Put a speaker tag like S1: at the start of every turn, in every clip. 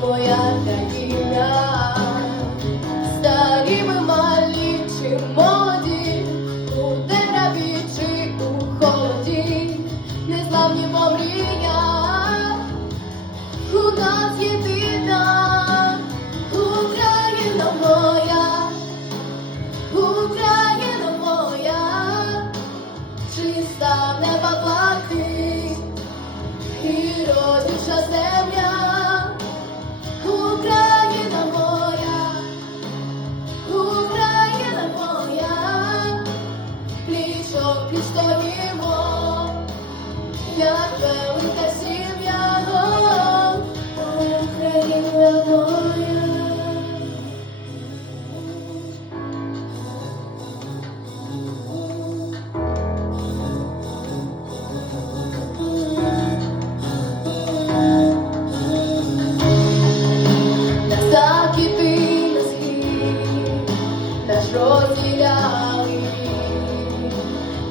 S1: моя країна. що піштарімо, як до сих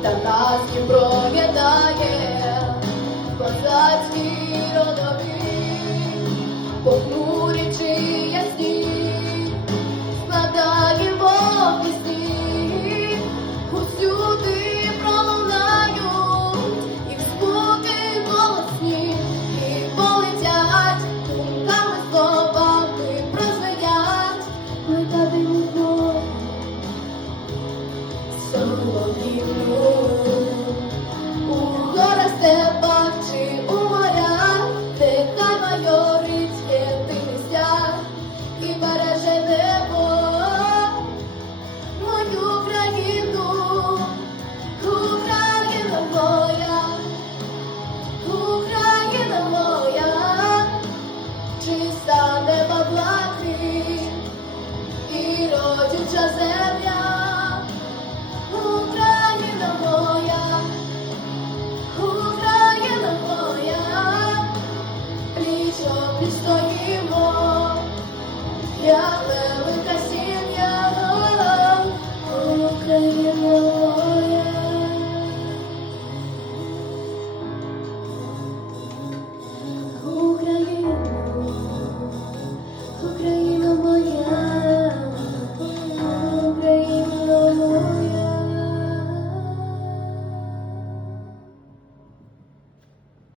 S1: та нас Дніпро єднає козацькі родові, похмурі чи ясні, складаємо пісні, усюди пролунають, їх звуки голосні, і полетять, думками словами прозвенять, летати не знову. Солов'їну